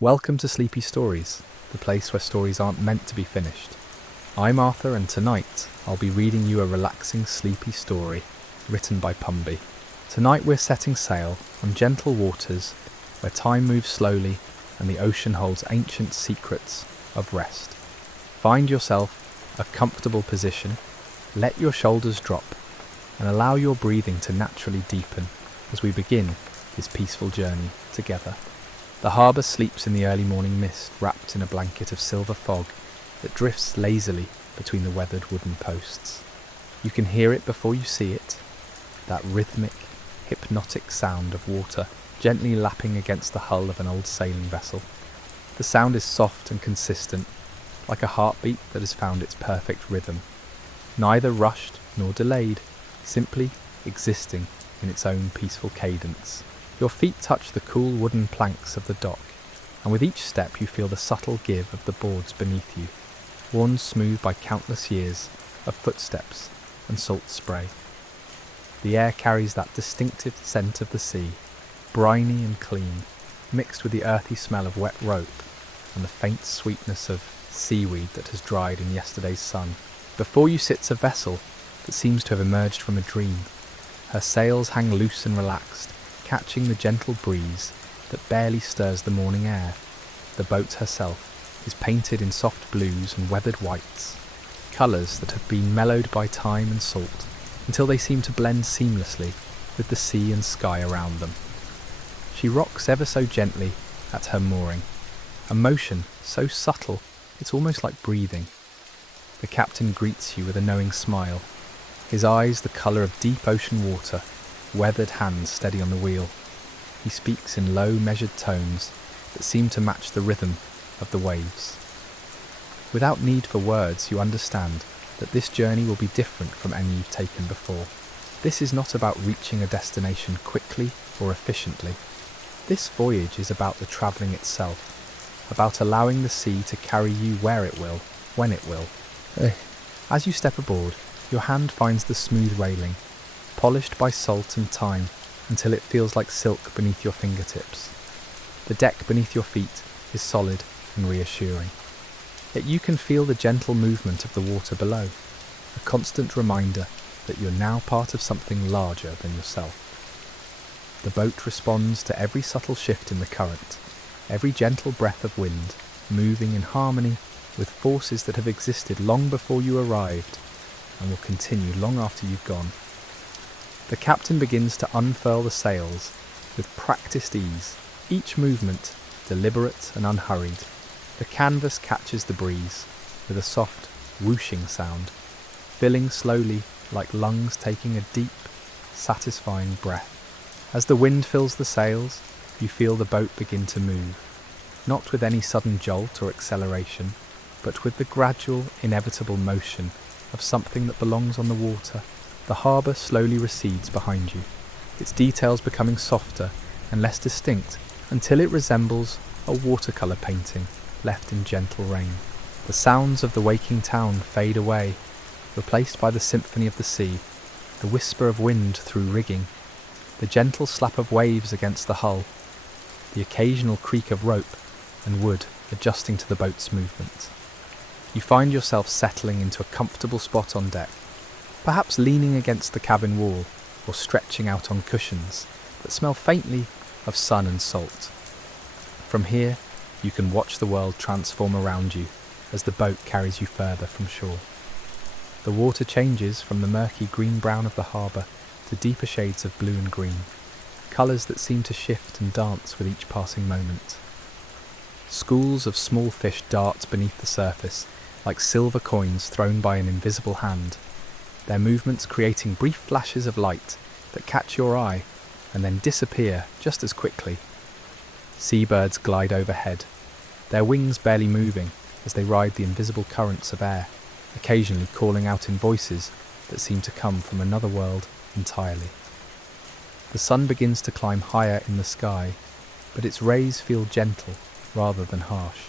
Welcome to Sleepy Stories, the place where stories aren't meant to be finished. I'm Arthur, and tonight I'll be reading you a relaxing, sleepy story written by Pumby. Tonight we're setting sail on gentle waters where time moves slowly and the ocean holds ancient secrets of rest. Find yourself a comfortable position, let your shoulders drop, and allow your breathing to naturally deepen as we begin this peaceful journey together. The harbour sleeps in the early morning mist, wrapped in a blanket of silver fog that drifts lazily between the weathered wooden posts. You can hear it before you see it, that rhythmic, hypnotic sound of water gently lapping against the hull of an old sailing vessel. The sound is soft and consistent, like a heartbeat that has found its perfect rhythm, neither rushed nor delayed, simply existing in its own peaceful cadence. Your feet touch the cool wooden planks of the dock, and with each step you feel the subtle give of the boards beneath you, worn smooth by countless years of footsteps and salt spray. The air carries that distinctive scent of the sea, briny and clean, mixed with the earthy smell of wet rope and the faint sweetness of seaweed that has dried in yesterday's sun. Before you sits a vessel that seems to have emerged from a dream. Her sails hang loose and relaxed, catching the gentle breeze that barely stirs the morning air. The boat herself is painted in soft blues and weathered whites, colours that have been mellowed by time and salt until they seem to blend seamlessly with the sea and sky around them. She rocks ever so gently at her mooring, a motion so subtle it's almost like breathing. The captain greets you with a knowing smile, his eyes the colour of deep ocean water, weathered hands steady on the wheel. He speaks in low, measured tones that seem to match the rhythm of the waves. Without need for words, you understand that this journey will be different from any you've taken before. This is not about reaching a destination quickly or efficiently. This voyage is about the travelling itself, about allowing the sea to carry you where it will, when it will. As you step aboard, your hand finds the smooth railing, polished by salt and time until it feels like silk beneath your fingertips. The deck beneath your feet is solid and reassuring. Yet you can feel the gentle movement of the water below, a constant reminder that you're now part of something larger than yourself. The boat responds to every subtle shift in the current, every gentle breath of wind, moving in harmony with forces that have existed long before you arrived and will continue long after you've gone. The captain begins to unfurl the sails with practiced ease, each movement deliberate and unhurried. The canvas catches the breeze with a soft, whooshing sound, filling slowly like lungs taking a deep, satisfying breath. As the wind fills the sails, you feel the boat begin to move, not with any sudden jolt or acceleration, but with the gradual, inevitable motion of something that belongs on the water. The harbour slowly recedes behind you, its details becoming softer and less distinct until it resembles a watercolour painting left in gentle rain. The sounds of the waking town fade away, replaced by the symphony of the sea, the whisper of wind through rigging, the gentle slap of waves against the hull, the occasional creak of rope and wood adjusting to the boat's movement. You find yourself settling into a comfortable spot on deck, perhaps leaning against the cabin wall or stretching out on cushions that smell faintly of sun and salt. From here, you can watch the world transform around you as the boat carries you further from shore. The water changes from the murky green-brown of the harbour to deeper shades of blue and green, colours that seem to shift and dance with each passing moment. Schools of small fish dart beneath the surface like silver coins thrown by an invisible hand, their movements creating brief flashes of light that catch your eye and then disappear just as quickly. Seabirds glide overhead, their wings barely moving as they ride the invisible currents of air, occasionally calling out in voices that seem to come from another world entirely. The sun begins to climb higher in the sky, but its rays feel gentle rather than harsh,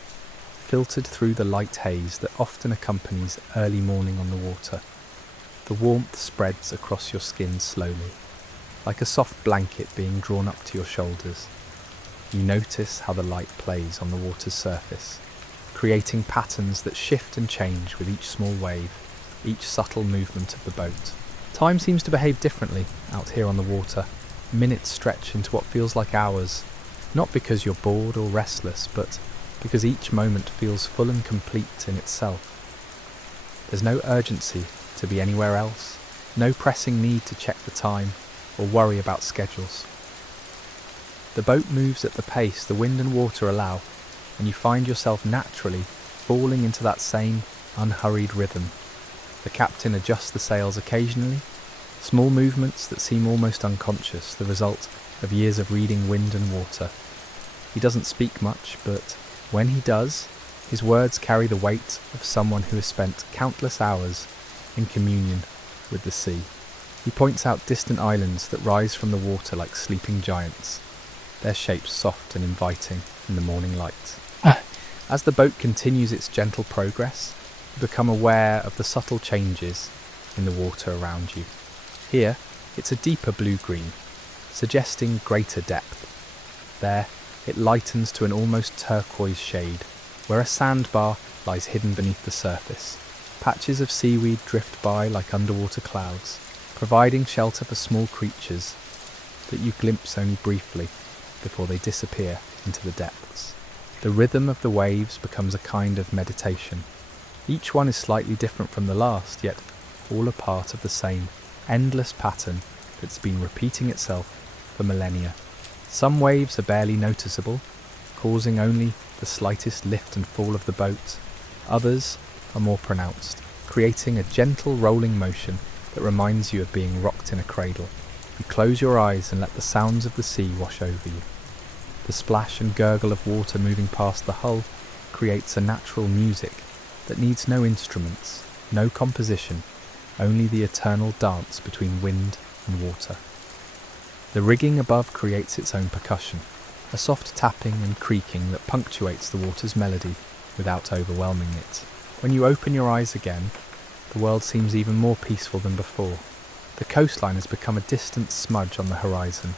filtered through the light haze that often accompanies early morning on the water. The warmth spreads across your skin slowly, like a soft blanket being drawn up to your shoulders. You notice how the light plays on the water's surface, creating patterns that shift and change with each small wave, each subtle movement of the boat. Time seems to behave differently out here on the water. Minutes stretch into what feels like hours, not because you're bored or restless, but because each moment feels full and complete in itself. There's no urgency to be anywhere else, no pressing need to check the time or worry about schedules. The boat moves at the pace the wind and water allow, and you find yourself naturally falling into that same unhurried rhythm. The captain adjusts the sails occasionally, small movements that seem almost unconscious, the result of years of reading wind and water. He doesn't speak much, but when he does, his words carry the weight of someone who has spent countless hours in communion with the sea. He points out distant islands that rise from the water like sleeping giants, their shapes soft and inviting in the morning light. As the boat continues its gentle progress, you become aware of the subtle changes in the water around you. Here, it's a deeper blue-green, suggesting greater depth. There, it lightens to an almost turquoise shade, where a sandbar lies hidden beneath the surface. Patches of seaweed drift by like underwater clouds, providing shelter for small creatures that you glimpse only briefly before they disappear into the depths. The rhythm of the waves becomes a kind of meditation. Each one is slightly different from the last, yet all a part of the same endless pattern that's been repeating itself for millennia. Some waves are barely noticeable, causing only the slightest lift and fall of the boat. Others are more pronounced, creating a gentle rolling motion that reminds you of being rocked in a cradle. You close your eyes and let the sounds of the sea wash over you. The splash and gurgle of water moving past the hull creates a natural music that needs no instruments, no composition, only the eternal dance between wind and water. The rigging above creates its own percussion, a soft tapping and creaking that punctuates the water's melody without overwhelming it. When you open your eyes again, the world seems even more peaceful than before. The coastline has become a distant smudge on the horizon,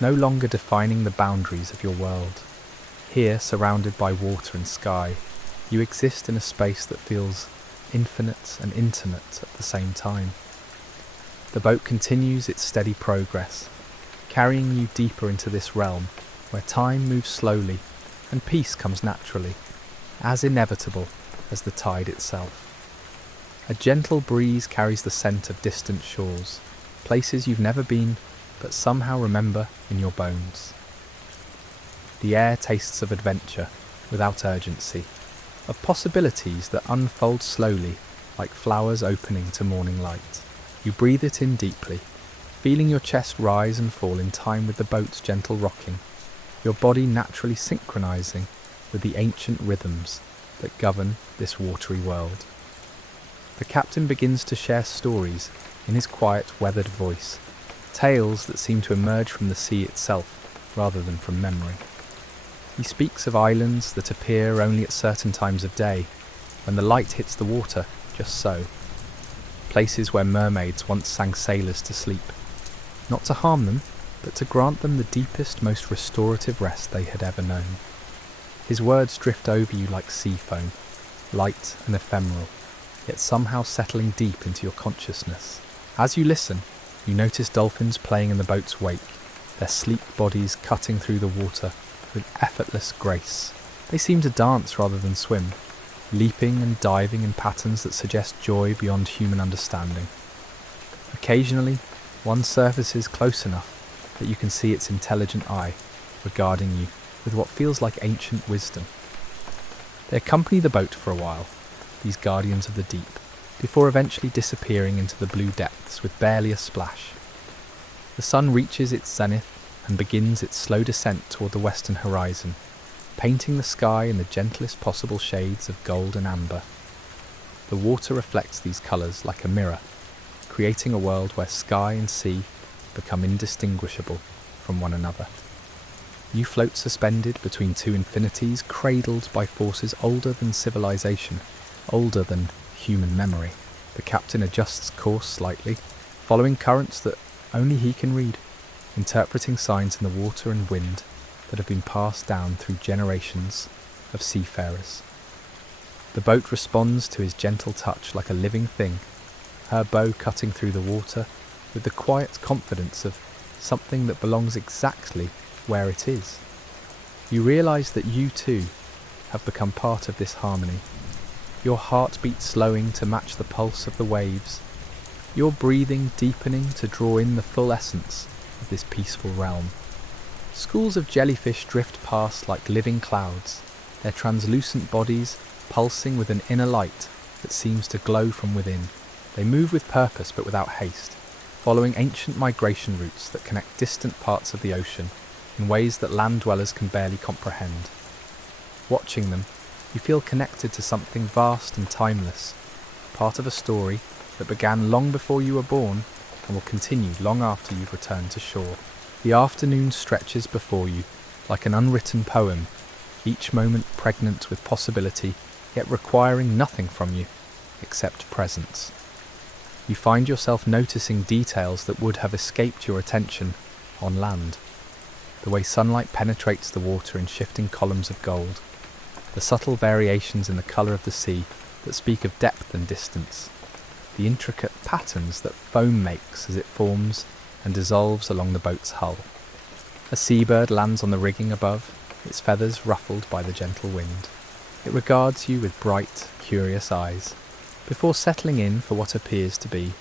no longer defining the boundaries of your world. Here, surrounded by water and sky, you exist in a space that feels infinite and intimate at the same time. The boat continues its steady progress, carrying you deeper into this realm where time moves slowly and peace comes naturally, as inevitable as the tide itself. A gentle breeze carries the scent of distant shores, places you've never been but somehow remember in your bones. The air tastes of adventure without urgency, of possibilities that unfold slowly like flowers opening to morning light. You breathe it in deeply, feeling your chest rise and fall in time with the boat's gentle rocking, your body naturally synchronizing with the ancient rhythms that govern this watery world. The captain begins to share stories in his quiet, weathered voice, tales that seem to emerge from the sea itself rather than from memory. He speaks of islands that appear only at certain times of day, when the light hits the water just so. Places where mermaids once sang sailors to sleep, not to harm them, but to grant them the deepest, most restorative rest they had ever known. His words drift over you like sea foam, light and ephemeral, yet somehow settling deep into your consciousness. As you listen, you notice dolphins playing in the boat's wake, their sleek bodies cutting through the water with effortless grace. They seem to dance rather than swim, leaping and diving in patterns that suggest joy beyond human understanding. Occasionally, one surfaces close enough that you can see its intelligent eye regarding you with what feels like ancient wisdom. They accompany the boat for a while, these guardians of the deep, before eventually disappearing into the blue depths with barely a splash. The sun reaches its zenith and begins its slow descent toward the western horizon, painting the sky in the gentlest possible shades of gold and amber. The water reflects these colours like a mirror, creating a world where sky and sea become indistinguishable from one another. You float suspended between two infinities, cradled by forces older than civilization, older than human memory. The captain adjusts course slightly, following currents that only he can read, interpreting signs in the water and wind that have been passed down through generations of seafarers. The boat responds to his gentle touch like a living thing, her bow cutting through the water with the quiet confidence of something that belongs exactly where it is. You realise that you too have become part of this harmony, your heartbeat slowing to match the pulse of the waves, your breathing deepening to draw in the full essence of this peaceful realm. Schools of jellyfish drift past like living clouds, their translucent bodies pulsing with an inner light that seems to glow from within. They move with purpose but without haste, following ancient migration routes that connect distant parts of the ocean in ways that land dwellers can barely comprehend. Watching them, you feel connected to something vast and timeless, part of a story that began long before you were born and will continue long after you've returned to shore. The afternoon stretches before you like an unwritten poem, each moment pregnant with possibility, yet requiring nothing from you except presence. You find yourself noticing details that would have escaped your attention on land. The way sunlight penetrates the water in shifting columns of gold, the subtle variations in the colour of the sea that speak of depth and distance, the intricate patterns that foam makes as it forms and dissolves along the boat's hull. A seabird lands on the rigging above, its feathers ruffled by the gentle wind. It regards you with bright, curious eyes. Before settling in for what appears to be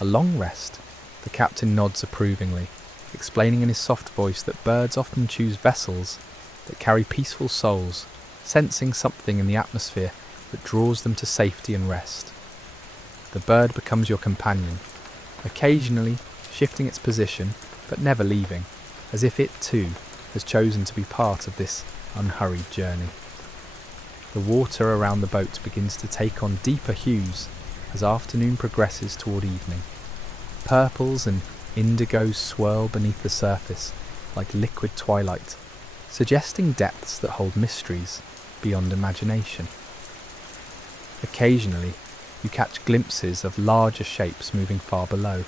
a long rest, the captain nods approvingly, explaining in his soft voice that birds often choose vessels that carry peaceful souls, sensing something in the atmosphere that draws them to safety and rest. The bird becomes your companion, occasionally shifting its position but never leaving, as if it too has chosen to be part of this unhurried journey. The water around the boat begins to take on deeper hues as afternoon progresses toward evening. Purples and indigos swirl beneath the surface like liquid twilight, suggesting depths that hold mysteries beyond imagination. Occasionally, you catch glimpses of larger shapes moving far below,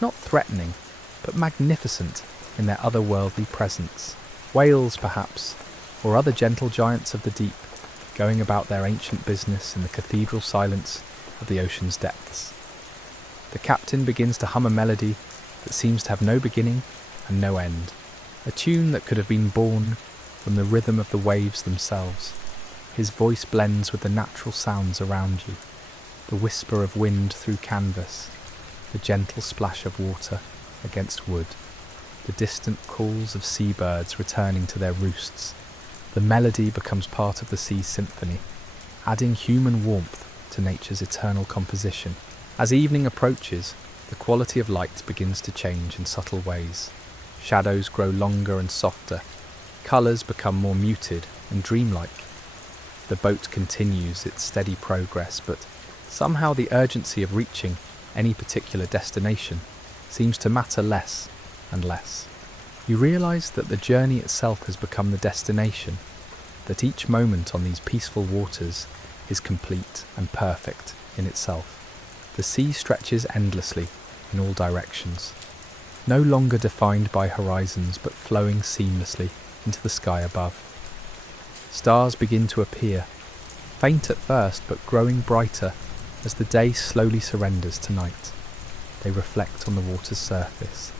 not threatening, but magnificent in their otherworldly presence. Whales, perhaps, or other gentle giants of the deep, going about their ancient business in the cathedral silence of the ocean's depths. The captain begins to hum a melody that seems to have no beginning and no end, a tune that could have been born from the rhythm of the waves themselves. His voice blends with the natural sounds around you, the whisper of wind through canvas, the gentle splash of water against wood, the distant calls of seabirds returning to their roosts. The melody becomes part of the sea's symphony, adding human warmth to nature's eternal composition. As evening approaches, the quality of light begins to change in subtle ways. Shadows grow longer and softer, colours become more muted and dreamlike. The boat continues its steady progress, but somehow the urgency of reaching any particular destination seems to matter less and less. You realise that the journey itself has become the destination, that each moment on these peaceful waters is complete and perfect in itself. The sea stretches endlessly in all directions, no longer defined by horizons but flowing seamlessly into the sky above. Stars begin to appear, faint at first but growing brighter as the day slowly surrenders to night. They reflect on the water's surface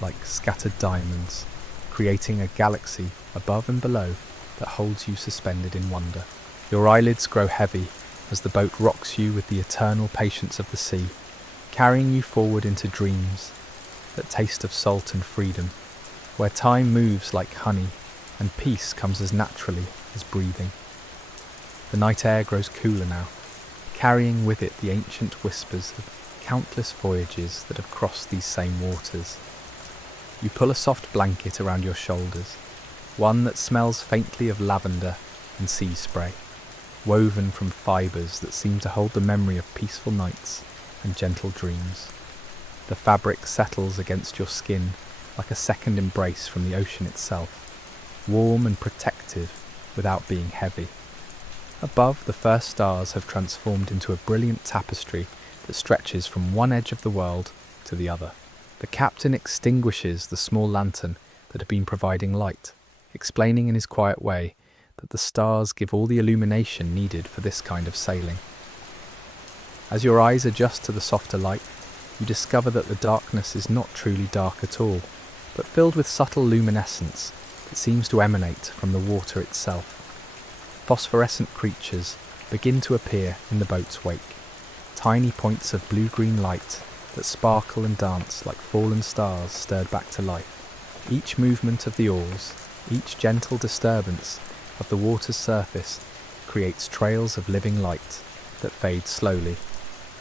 like scattered diamonds, creating a galaxy above and below that holds you suspended in wonder. Your eyelids grow heavy as the boat rocks you with the eternal patience of the sea, carrying you forward into dreams that taste of salt and freedom, where time moves like honey and peace comes as naturally as breathing. The night air grows cooler now, carrying with it the ancient whispers of countless voyages that have crossed these same waters. You pull a soft blanket around your shoulders, one that smells faintly of lavender and sea spray, woven from fibres that seem to hold the memory of peaceful nights and gentle dreams. The fabric settles against your skin like a second embrace from the ocean itself, warm and protective without being heavy. Above, the first stars have transformed into a brilliant tapestry that stretches from one edge of the world to the other. The captain extinguishes the small lantern that had been providing light, explaining in his quiet way that the stars give all the illumination needed for this kind of sailing. As your eyes adjust to the softer light, you discover that the darkness is not truly dark at all, but filled with subtle luminescence that seems to emanate from the water itself. Phosphorescent creatures begin to appear in the boat's wake, tiny points of blue-green light that sparkle and dance like fallen stars stirred back to life. Each movement of the oars, each gentle disturbance of the water's surface creates trails of living light that fade slowly,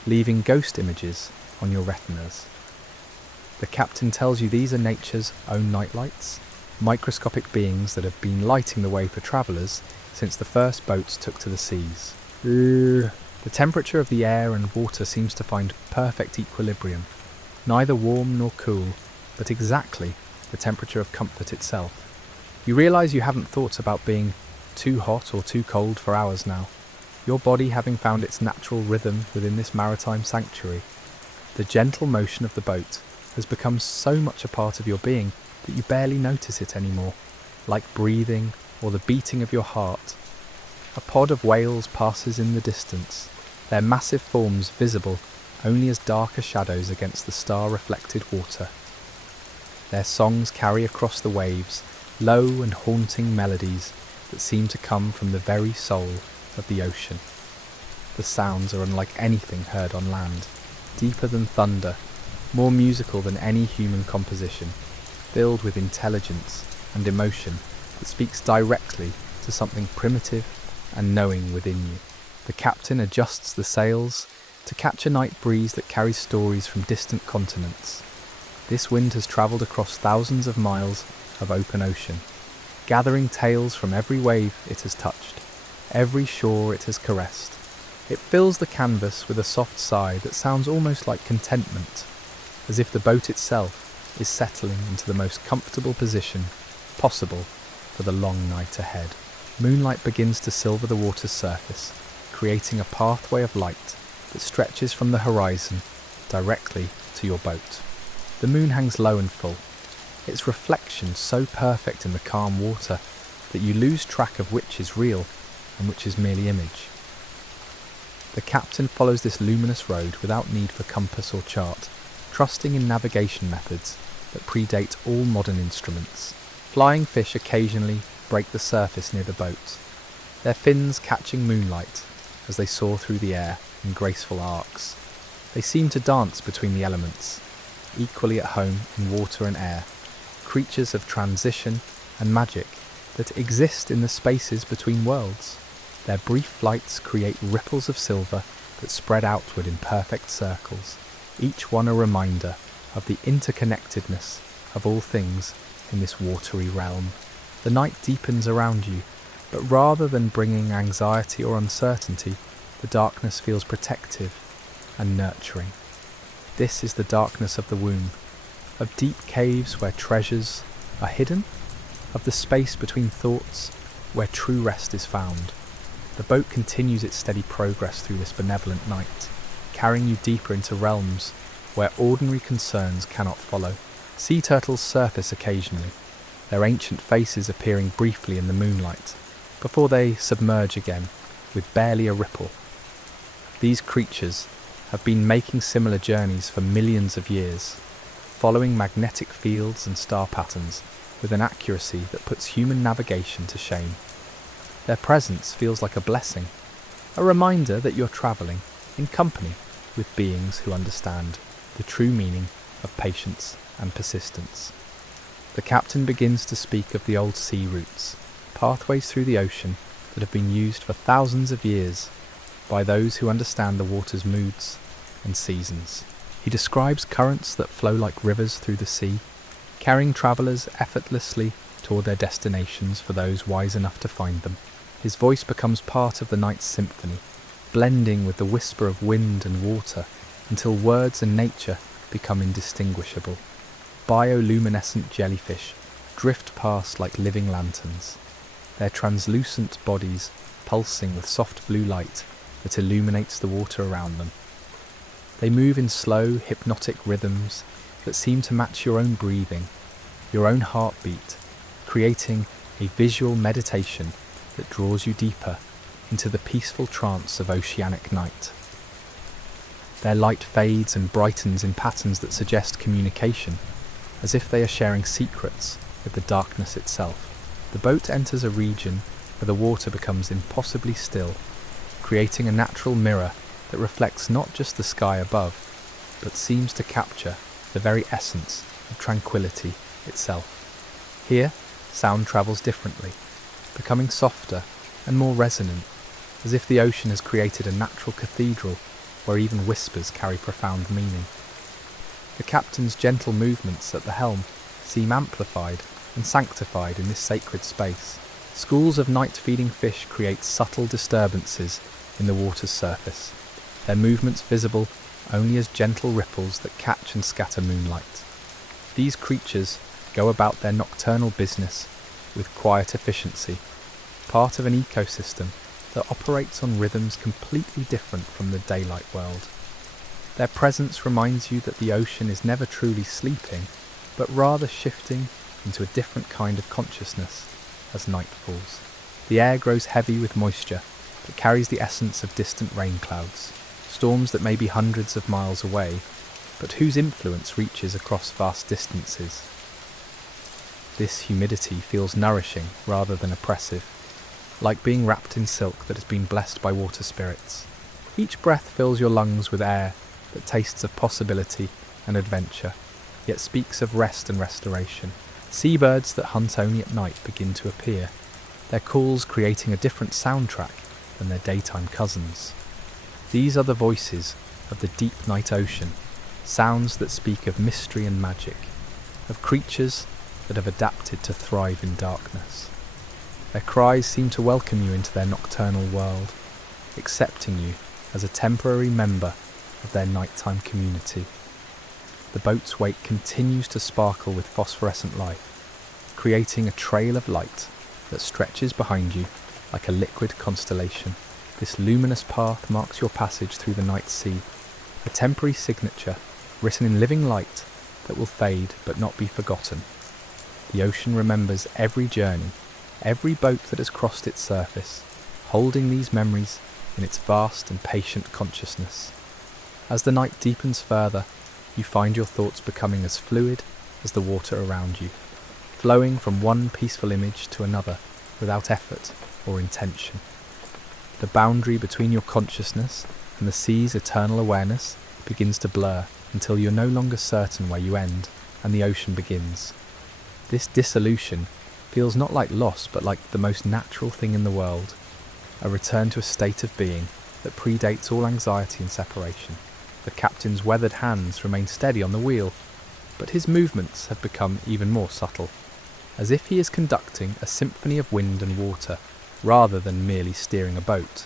leaving ghost images on your retinas. The captain tells you these are nature's own nightlights, microscopic beings that have been lighting the way for travellers since the first boats took to the seas. The temperature of the air and water seems to find perfect equilibrium, neither warm nor cool, but exactly the temperature of comfort itself. You realise you haven't thought about being too hot or too cold for hours now, your body having found its natural rhythm within this maritime sanctuary. The gentle motion of the boat has become so much a part of your being that you barely notice it anymore, like breathing or the beating of your heart. A pod of whales passes in the distance, their massive forms visible only as darker shadows against the star-reflected water. Their songs carry across the waves low and haunting melodies that seem to come from the very soul of the ocean. The sounds are unlike anything heard on land, deeper than thunder, more musical than any human composition, filled with intelligence and emotion that speaks directly to something primitive and knowing within you. The captain adjusts the sails to catch a night breeze that carries stories from distant continents. This wind has travelled across thousands of miles of open ocean, gathering tales from every wave it has touched, every shore it has caressed. It fills the canvas with a soft sigh that sounds almost like contentment, as if the boat itself is settling into the most comfortable position possible for the long night ahead. Moonlight begins to silver the water's surface, creating a pathway of light that stretches from the horizon directly to your boat. The moon hangs low and full, its reflection so perfect in the calm water that you lose track of which is real and which is merely image. The captain follows this luminous road without need for compass or chart, trusting in navigation methods that predate all modern instruments. Flying fish occasionally break the surface near the boat, their fins catching moonlight as they soar through the air in graceful arcs. They seem to dance between the elements, equally at home in water and air, creatures of transition and magic that exist in the spaces between worlds. Their brief flights create ripples of silver that spread outward in perfect circles, each one a reminder of the interconnectedness of all things in this watery realm. The night deepens around you, but rather than bringing anxiety or uncertainty, the darkness feels protective and nurturing. This is the darkness of the womb, of deep caves where treasures are hidden, of the space between thoughts where true rest is found. The boat continues its steady progress through this benevolent night, carrying you deeper into realms where ordinary concerns cannot follow. Sea turtles surface occasionally, their ancient faces appearing briefly in the moonlight, before they submerge again with barely a ripple. These creatures have been making similar journeys for millions of years, following magnetic fields and star patterns with an accuracy that puts human navigation to shame. Their presence feels like a blessing, a reminder that you're travelling in company with beings who understand the true meaning of patience and persistence. The captain begins to speak of the old sea routes, pathways through the ocean that have been used for thousands of years by those who understand the water's moods and seasons. He describes currents that flow like rivers through the sea, carrying travellers effortlessly toward their destinations for those wise enough to find them. His voice becomes part of the night's symphony, blending with the whisper of wind and water until words and nature become indistinguishable. Bioluminescent jellyfish drift past like living lanterns, their translucent bodies pulsing with soft blue light that illuminates the water around them. They move in slow, hypnotic rhythms that seem to match your own breathing, your own heartbeat, creating a visual meditation that draws you deeper into the peaceful trance of oceanic night. Their light fades and brightens in patterns that suggest communication, as if they are sharing secrets with the darkness itself. The boat enters a region where the water becomes impossibly still, creating a natural mirror that reflects not just the sky above, but seems to capture the very essence of tranquility itself. Here, sound travels differently, becoming softer and more resonant, as if the ocean has created a natural cathedral where even whispers carry profound meaning. The captain's gentle movements at the helm seem amplified and sanctified in this sacred space. Schools of night-feeding fish create subtle disturbances in the water's surface, their movements visible only as gentle ripples that catch and scatter moonlight. These creatures go about their nocturnal business with quiet efficiency, part of an ecosystem that operates on rhythms completely different from the daylight world. Their presence reminds you that the ocean is never truly sleeping, but rather shifting into a different kind of consciousness as night falls. The air grows heavy with moisture that carries the essence of distant rain clouds, storms that may be hundreds of miles away, but whose influence reaches across vast distances. This humidity feels nourishing rather than oppressive, like being wrapped in silk that has been blessed by water spirits. Each breath fills your lungs with air that tastes of possibility and adventure, yet speaks of rest and restoration. Seabirds that hunt only at night begin to appear, their calls creating a different soundtrack than their daytime cousins. These are the voices of the deep night ocean, sounds that speak of mystery and magic, of creatures that have adapted to thrive in darkness. Their cries seem to welcome you into their nocturnal world, accepting you as a temporary member of their nighttime community. The boat's wake continues to sparkle with phosphorescent light, creating a trail of light that stretches behind you like a liquid constellation. This luminous path marks your passage through the night sea, a temporary signature written in living light that will fade but not be forgotten. The ocean remembers every journey, every boat that has crossed its surface, holding these memories in its vast and patient consciousness. As the night deepens further, you find your thoughts becoming as fluid as the water around you, flowing from one peaceful image to another without effort or intention. The boundary between your consciousness and the sea's eternal awareness begins to blur until you're no longer certain where you end and the ocean begins. This dissolution feels not like loss but like the most natural thing in the world, a return to a state of being that predates all anxiety and separation. The captain's weathered hands remain steady on the wheel, but his movements have become even more subtle, as if he is conducting a symphony of wind and water rather than merely steering a boat.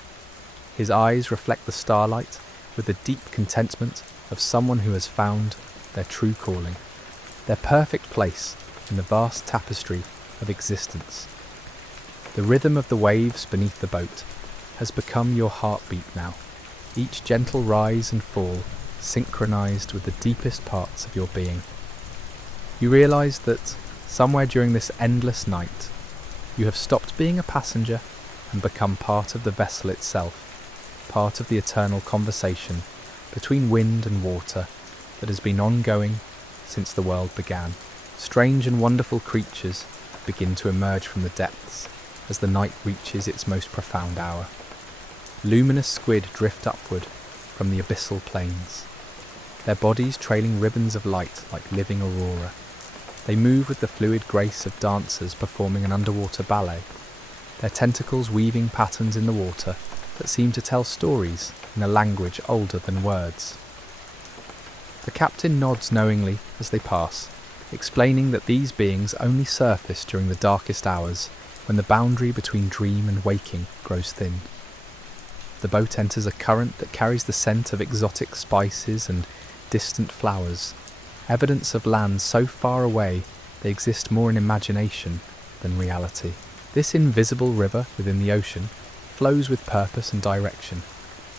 His eyes reflect the starlight with the deep contentment of someone who has found their true calling, their perfect place in the vast tapestry of existence. The rhythm of the waves beneath the boat has become your heartbeat now, each gentle rise and fall synchronized with the deepest parts of your being. You realize that somewhere during this endless night, you have stopped being a passenger and become part of the vessel itself, part of the eternal conversation between wind and water that has been ongoing since the world began. Strange and wonderful creatures begin to emerge from the depths as the night reaches its most profound hour. Luminous squid drift upward from the abyssal plains, their bodies trailing ribbons of light like living aurora. They move with the fluid grace of dancers performing an underwater ballet, their tentacles weaving patterns in the water that seem to tell stories in a language older than words. The captain nods knowingly as they pass, explaining that these beings only surface during the darkest hours when the boundary between dream and waking grows thin. The boat enters a current that carries the scent of exotic spices and distant flowers, evidence of lands so far away they exist more in imagination than reality. This invisible river within the ocean flows with purpose and direction,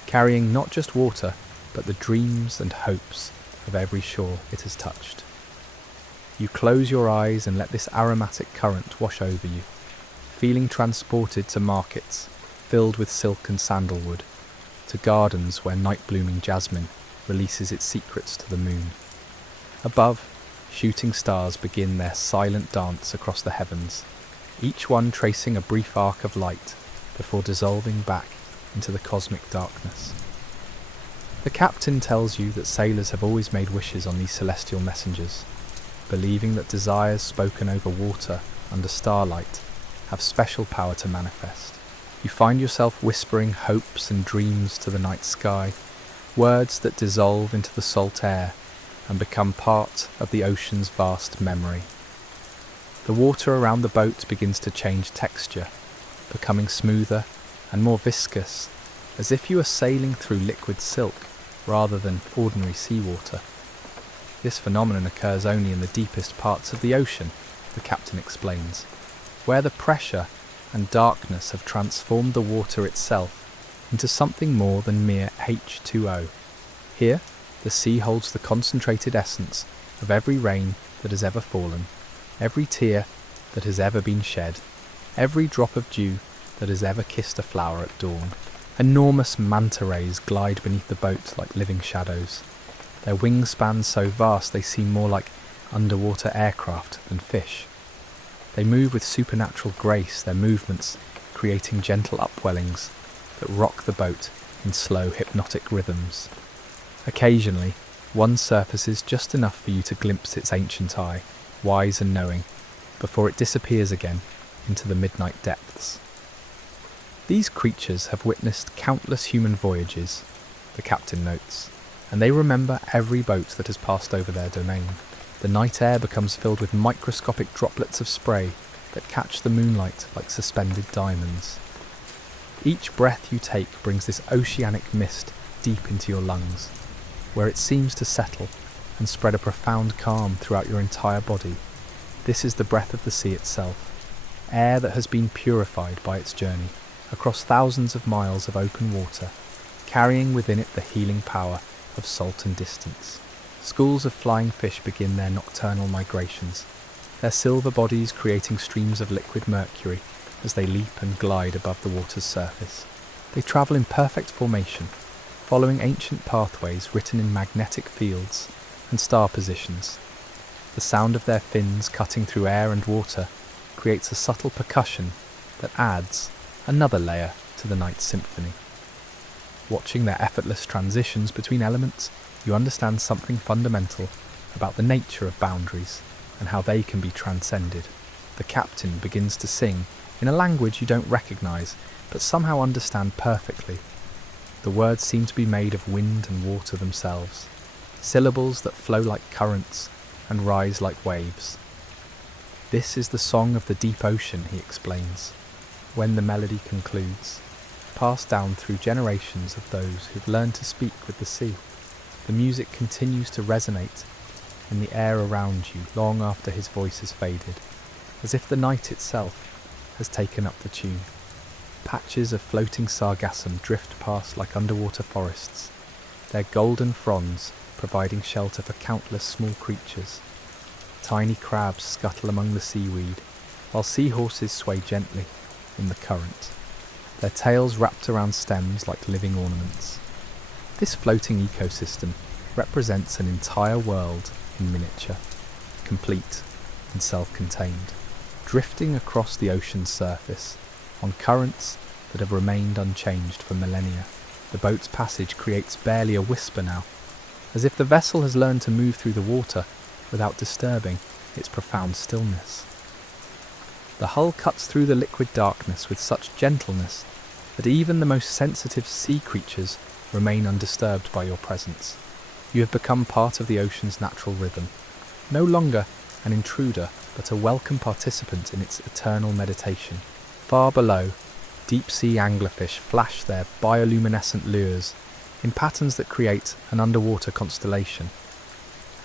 carrying not just water, but the dreams and hopes of every shore it has touched. You close your eyes and let this aromatic current wash over you, feeling transported to markets filled with silk and sandalwood, to gardens where night-blooming jasmine releases its secrets to the moon. Above, shooting stars begin their silent dance across the heavens, each one tracing a brief arc of light before dissolving back into the cosmic darkness. The captain tells you that sailors have always made wishes on these celestial messengers, believing that desires spoken over water under starlight have special power to manifest. You find yourself whispering hopes and dreams to the night sky, words that dissolve into the salt air and become part of the ocean's vast memory. The water around the boat begins to change texture, becoming smoother and more viscous, as if you are sailing through liquid silk rather than ordinary seawater. This phenomenon occurs only in the deepest parts of the ocean, the captain explains, where the pressure and darkness have transformed the water itself into something more than mere H2O. Here, the sea holds the concentrated essence of every rain that has ever fallen, every tear that has ever been shed, every drop of dew that has ever kissed a flower at dawn. Enormous manta rays glide beneath the boat like living shadows, their wingspans so vast they seem more like underwater aircraft than fish. They move with supernatural grace, their movements creating gentle upwellings that rock the boat in slow, hypnotic rhythms. Occasionally, one surfaces just enough for you to glimpse its ancient eye, wise and knowing, before it disappears again into the midnight depths. These creatures have witnessed countless human voyages, the captain notes, and they remember every boat that has passed over their domain. The night air becomes filled with microscopic droplets of spray that catch the moonlight like suspended diamonds. Each breath you take brings this oceanic mist deep into your lungs, where it seems to settle and spread a profound calm throughout your entire body. This is the breath of the sea itself, air that has been purified by its journey across thousands of miles of open water, carrying within it the healing power of salt and distance. Schools of flying fish begin their nocturnal migrations, their silver bodies creating streams of liquid mercury as they leap and glide above the water's surface. They travel in perfect formation, following ancient pathways written in magnetic fields and star positions. The sound of their fins cutting through air and water creates a subtle percussion that adds another layer to the night's symphony. Watching their effortless transitions between elements, you understand something fundamental about the nature of boundaries and how they can be transcended. The captain begins to sing in a language you don't recognize but somehow understand perfectly. The words seem to be made of wind and water themselves, syllables that flow like currents and rise like waves. This is the song of the deep ocean, he explains, when the melody concludes, passed down through generations of those who've learned to speak with the sea. The music continues to resonate in the air around you long after his voice has faded, as if the night itself has taken up the tune. Patches of floating sargassum drift past like underwater forests, their golden fronds providing shelter for countless small creatures. Tiny crabs scuttle among the seaweed, while seahorses sway gently in the current, their tails wrapped around stems like living ornaments. This floating ecosystem represents an entire world in miniature, complete and self-contained, drifting across the ocean's surface on currents that have remained unchanged for millennia. The boat's passage creates barely a whisper now, as if the vessel has learned to move through the water without disturbing its profound stillness. The hull cuts through the liquid darkness with such gentleness that even the most sensitive sea creatures remain undisturbed by your presence. You have become part of the ocean's natural rhythm, no longer an intruder, but a welcome participant in its eternal meditation. Far below, deep-sea anglerfish flash their bioluminescent lures in patterns that create an underwater constellation.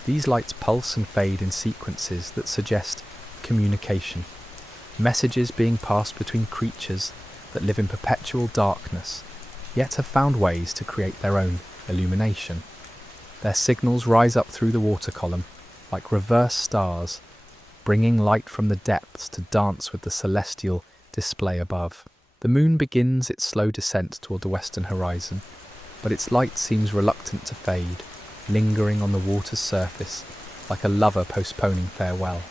These lights pulse and fade in sequences that suggest communication, messages being passed between creatures that live in perpetual darkness, yet have found ways to create their own illumination. Their signals rise up through the water column like reverse stars, bringing light from the depths to dance with the celestial display above. The moon begins its slow descent toward the western horizon, but its light seems reluctant to fade, lingering on the water's surface like a lover postponing farewell.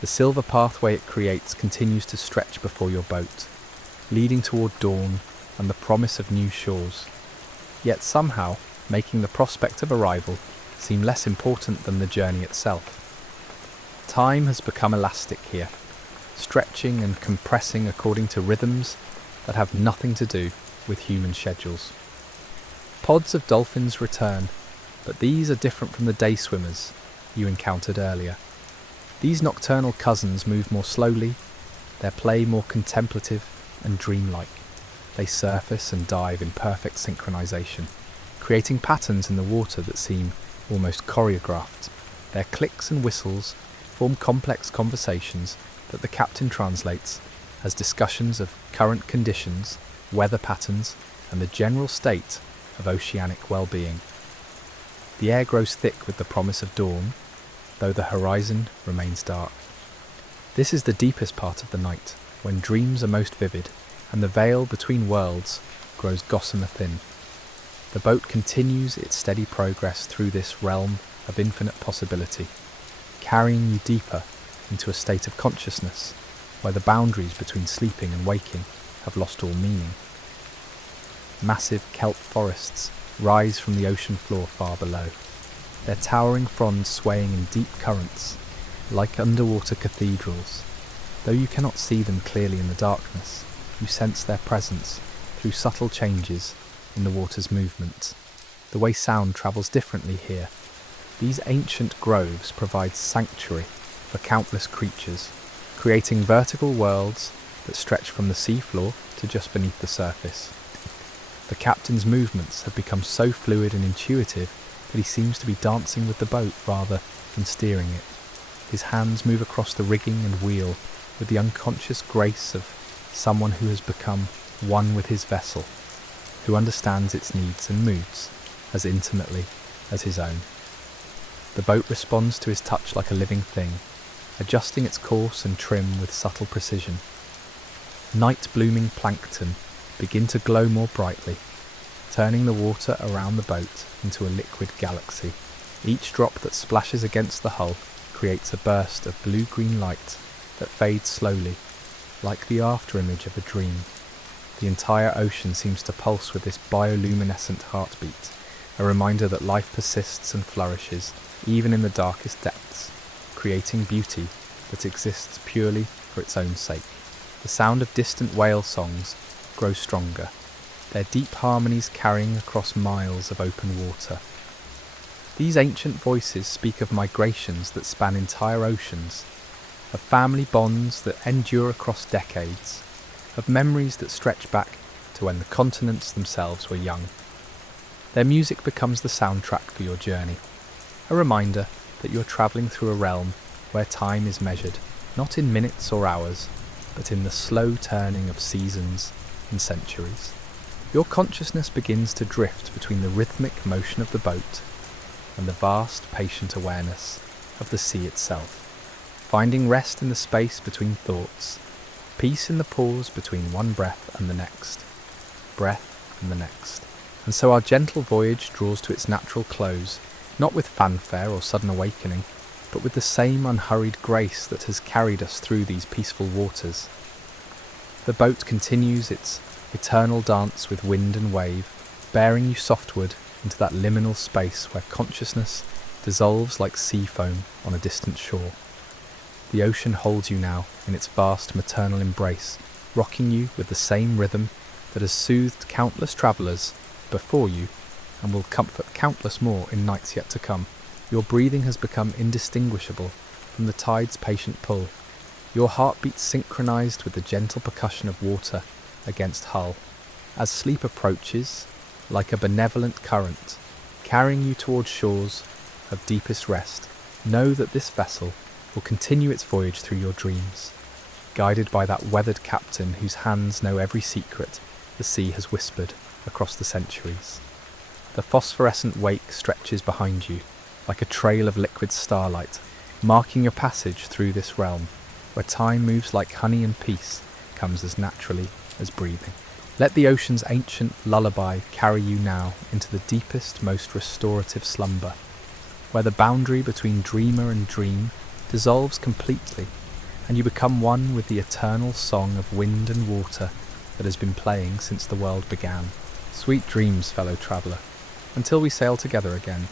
The silver pathway it creates continues to stretch before your boat, leading toward dawn and the promise of new shores, yet somehow making the prospect of arrival seem less important than the journey itself. Time has become elastic here, stretching and compressing according to rhythms that have nothing to do with human schedules. Pods of dolphins return, but these are different from the day swimmers you encountered earlier. These nocturnal cousins move more slowly, their play more contemplative and dreamlike. They surface and dive in perfect synchronization, creating patterns in the water that seem almost choreographed. Their clicks and whistles form complex conversations that the captain translates as discussions of current conditions, weather patterns, and the general state of oceanic well-being. The air grows thick with the promise of dawn, though the horizon remains dark. This is the deepest part of the night, when dreams are most vivid and the veil between worlds grows gossamer thin. The boat continues its steady progress through this realm of infinite possibility, carrying you deeper into a state of consciousness where the boundaries between sleeping and waking have lost all meaning. Massive kelp forests rise from the ocean floor far below, their towering fronds swaying in deep currents like underwater cathedrals. Though you cannot see them clearly in the darkness, you sense their presence through subtle changes in the water's movement. The way sound travels differently here. These ancient groves provide sanctuary for countless creatures, creating vertical worlds that stretch from the seafloor to just beneath the surface. The captain's movements have become so fluid and intuitive that he seems to be dancing with the boat rather than steering it. His hands move across the rigging and wheel with the unconscious grace of someone who has become one with his vessel, who understands its needs and moods as intimately as his own. The boat responds to his touch like a living thing, adjusting its course and trim with subtle precision. Night-blooming plankton begin to glow more brightly, turning the water around the boat into a liquid galaxy. Each drop that splashes against the hull creates a burst of blue-green light that fades slowly, like the afterimage of a dream. The entire ocean seems to pulse with this bioluminescent heartbeat, a reminder that life persists and flourishes, even in the darkest depths, creating beauty that exists purely for its own sake. The sound of distant whale songs grows stronger, their deep harmonies carrying across miles of open water. These ancient voices speak of migrations that span entire oceans, of family bonds that endure across decades, of memories that stretch back to when the continents themselves were young. Their music becomes the soundtrack for your journey, a reminder that you're travelling through a realm where time is measured, not in minutes or hours, but in the slow turning of seasons and centuries. Your consciousness begins to drift between the rhythmic motion of the boat and the vast, patient awareness of the sea itself, finding rest in the space between thoughts, peace in the pause between one breath and the next. And so our gentle voyage draws to its natural close, not with fanfare or sudden awakening, but with the same unhurried grace that has carried us through these peaceful waters. The boat continues its eternal dance with wind and wave, bearing you softward into that liminal space where consciousness dissolves like sea foam on a distant shore. The ocean holds you now in its vast maternal embrace, rocking you with the same rhythm that has soothed countless travellers before you and will comfort countless more in nights yet to come. Your breathing has become indistinguishable from the tide's patient pull, your heartbeat synchronized with the gentle percussion of water against hull. As sleep approaches, like a benevolent current, carrying you towards shores of deepest rest, know that this vessel will continue its voyage through your dreams, guided by that weathered captain whose hands know every secret the sea has whispered across the centuries. The phosphorescent wake stretches behind you, like a trail of liquid starlight, marking your passage through this realm, where time moves like honey and peace, comes as naturally as breathing. Let the ocean's ancient lullaby carry you now into the deepest, most restorative slumber, where the boundary between dreamer and dream dissolves completely, and you become one with the eternal song of wind and water that has been playing since the world began. Sweet dreams, fellow traveller, until we sail together again.